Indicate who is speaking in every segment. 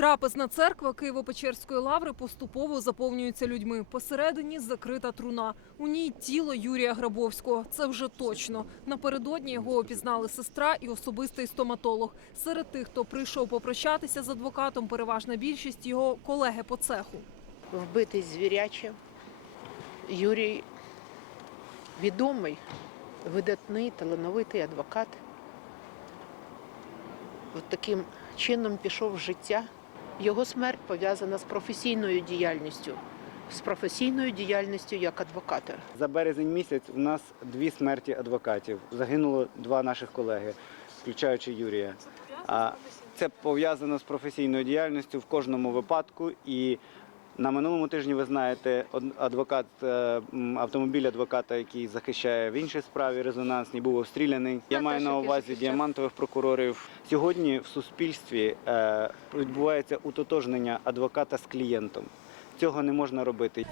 Speaker 1: Трапезна церква Києво-Печерської лаври поступово заповнюється людьми. Посередині закрита труна. У ній тіло Юрія Грабовського. Це вже точно. Напередодні його опізнали сестра і особистий стоматолог. Серед тих, хто прийшов попрощатися з адвокатом, переважна більшість його колеги по цеху.
Speaker 2: вбитий звіряче. Юрій відомий, видатний, талановитий адвокат. От таким чином пішов в життя. Його смерть пов'язана з професійною діяльністю, з професійною діяльністю як адвоката.
Speaker 3: За березень місяць у нас дві смерті адвокатів. Загинуло два наших колеги, включаючи Юрія. А це пов'язано з професійною діяльністю в кожному випадку. І на минулому тижні ви знаєте, адвокат е, автомобіль адвоката, який захищає в іншій справі резонансні, був обстріляний. Я маю на увазі діамантових прокурорів. Сьогодні в суспільстві е, відбувається утотожнення адвоката з клієнтом. Цього не можна робити.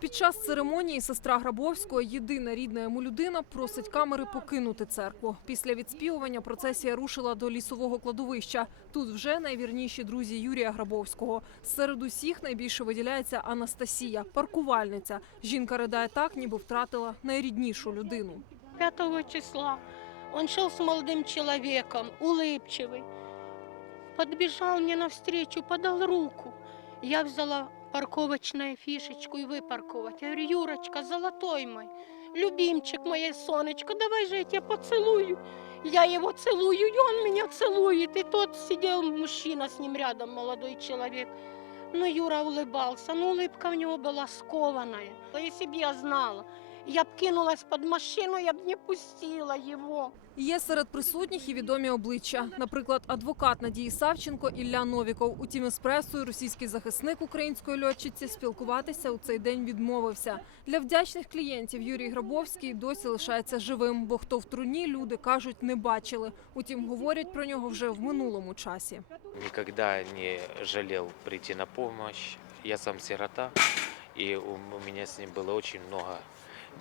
Speaker 1: Під час церемонії сестра Грабовського, єдина рідна йому людина, просить камери покинути церкву. Після відспівування процесія рушила до лісового кладовища. Тут вже найвірніші друзі Юрія Грабовського. Серед усіх найбільше виділяється Анастасія, паркувальниця. Жінка ридає так, ніби втратила найріднішу людину.
Speaker 4: 5 числа он шел с молодым человеком, улыбчивый. Подбежал мне навстречу, подал руку. Я взяла парковочную фишечку и выпарковать. Я говорю, Юрочка, золотой мой, любимчик моє сонечко, давай же я тебя поцелую. Я его целую, и он меня целует. И тот сидел мужчина с ним рядом, молодой человек. Ну, Юра улыбался, но улыбка у него была скованная. Если бы я знала, я б кинулась под машину, я б не пустила его.
Speaker 1: Є серед присутніх і відомі обличчя. Наприклад, адвокат Надії Савченко Ілля Новіков. Утім, із пресою російський захисник української льотчиці спілкуватися у цей день відмовився. Для вдячних клієнтів Юрій Грабовський досі лишається живим, бо хто в труні люди кажуть не бачили. Утім, говорять про нього вже в минулому часі.
Speaker 5: никогда не жалел прийти на помощь. Я сам сирота, и у м- у меня ним было очень много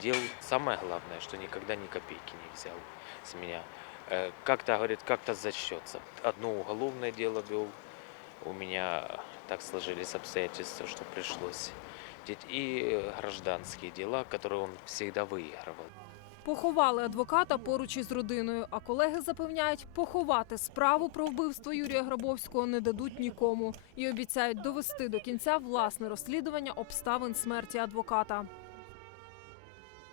Speaker 5: дел. Самое главное, что никогда ни копейки не взял с меня. Э, Как-то, говорит, как-то зачтется. Одно уголовное дело вел, у меня так сложились обстоятельства, что пришлось. деть, И э, гражданские дела, которые он всегда выигрывал.
Speaker 1: Поховали адвоката поруч із родиною. А колеги запевняють, поховати справу про вбивство Юрія Грабовського не дадуть нікому і обіцяють довести до кінця власне розслідування обставин смерті адвоката.